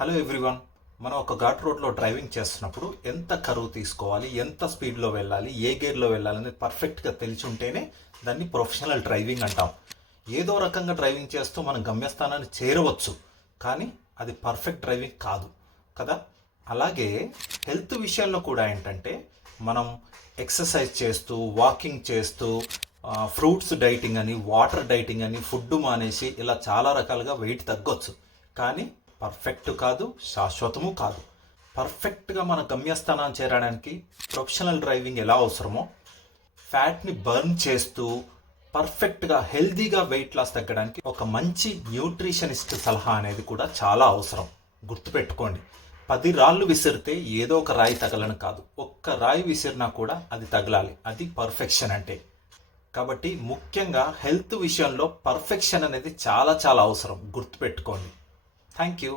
Hello everyone. మనం ఒక ఘాట్ రోడ్లో డ్రైవింగ్ చేస్తున్నప్పుడు ఎంత కరువు తీసుకోవాలి, ఎంత స్పీడ్లో వెళ్ళాలి, ఏ గేర్లో వెళ్ళాలి అనేది పర్ఫెక్ట్గా తెలిసి ఉంటేనే దాన్ని ప్రొఫెషనల్ డ్రైవింగ్ అంటాం. ఏదో రకంగా డ్రైవింగ్ చేస్తూ మనం గమ్యస్థానాన్ని చేరవచ్చు, కానీ అది పర్ఫెక్ట్ డ్రైవింగ్ కాదు కదా. అలాగే హెల్త్ విషయంలో కూడా ఏంటంటే మనం ఎక్సర్సైజ్ చేస్తూ, వాకింగ్ చేస్తూ, ఫ్రూట్స్ డైటింగ్ అని, వాటర్ డైటింగ్ అని, ఫుడ్ మానేసి ఇలా చాలా రకాలుగా వెయిట్ తగ్గొచ్చు. కానీ పర్ఫెక్ట్ కాదు, శాశ్వతము కాదు. పర్ఫెక్ట్గా మన గమ్యస్థానాన్ని చేరడానికి ప్రొఫెషనల్ డ్రైవింగ్ ఎలా అవసరమో, ఫ్యాట్ని బర్న్ చేస్తూ పర్ఫెక్ట్గా హెల్దీగా వెయిట్ లాస్ తగ్గడానికి ఒక మంచి న్యూట్రిషనిస్ట్ సలహా అనేది కూడా చాలా అవసరం. గుర్తుపెట్టుకోండి, 10 రాళ్ళు విసిరితే ఏదో ఒక రాయి తగలని కాదు, ఒక్క రాయి విసిరినా కూడా అది తగలాలి. అది పర్ఫెక్షన్ అంటే. కాబట్టి ముఖ్యంగా హెల్త్ విషయంలో పర్ఫెక్షన్ అనేది చాలా చాలా అవసరం. గుర్తుపెట్టుకోండి. Thank you.